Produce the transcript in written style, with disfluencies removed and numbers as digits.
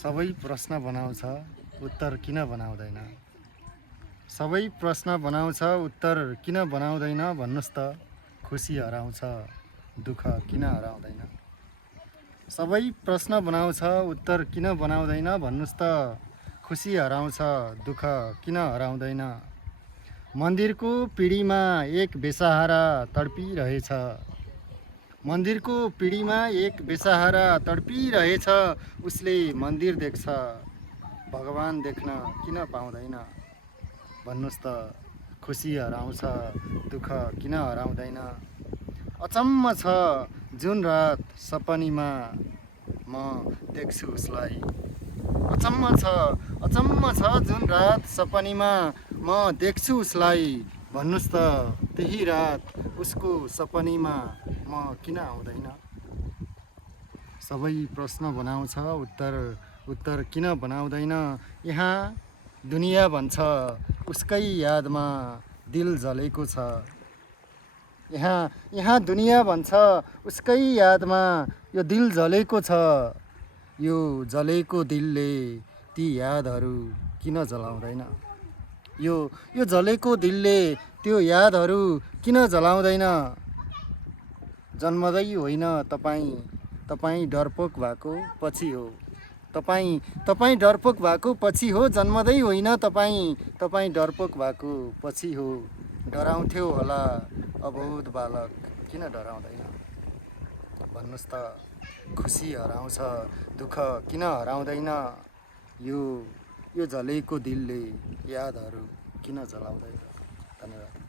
सबै प्रश्न बनाउँछ उत्तर किन बनाउँदैन? सबै प्रश्न बनाउँछ उत्तर किन बनाउँदैन भन्नुस् त? खुसी हराउँछ दुःख किन हराउँदैन? सबै प्रश्न बनाउँछ उत्तर किन बनाउँदैन भन्नुस् त? खुसी हराउँछ दुःख किन हराउँदैन? मन्दिरको पिँढीमा एक बेसहारा तडपिरहेछ। मन्दिरको पिँढीमा एक बेसहारा तडपिरहेछ। उसले मन्दिर देख्छ भगवान देख्न किन पाउँदैन? भन्नुस् त खुसी हराउँछ दुःख किन हराउँदैन? अचम्म छ जुन रात सपनीमा म देख्छु उसलाई। अचम्म छ जुन रात सपनीमा म देख्छु उसलाई। भन्नुस् त त्यही रात उसको सपनीमा म किन आउँदैन? सबै प्रश्न बनाउँछ उत्तर किन बनाउँदैन? यहाँ दुनिया भन्छ उसकै यादमा दिल जलेको छ। यहाँ दुनिया भन्छ उसकै यादमा यो दिल जलेको छ। यो जलेको दिलले ती यादहरू किन जलाउँदैन? यो जलेको दिलले त्यो यादहरू किन जलाउँदैन? जन्मदै होइन तपाईँ डरपोक भएको पछि हो। तपाईँ डरपोक भएको पछि हो। जन्मदै होइन तपाईँ डरपोक भएको पछि हो। डराउँथ्यो होला अबोध बालक किन डराउँदैन? भन्नुस् त खुसी हराउँछ दुःख किन हराउँदैन? यो जलेको दिलले यादहरू किन जलाउँदैन? धन्यवाद।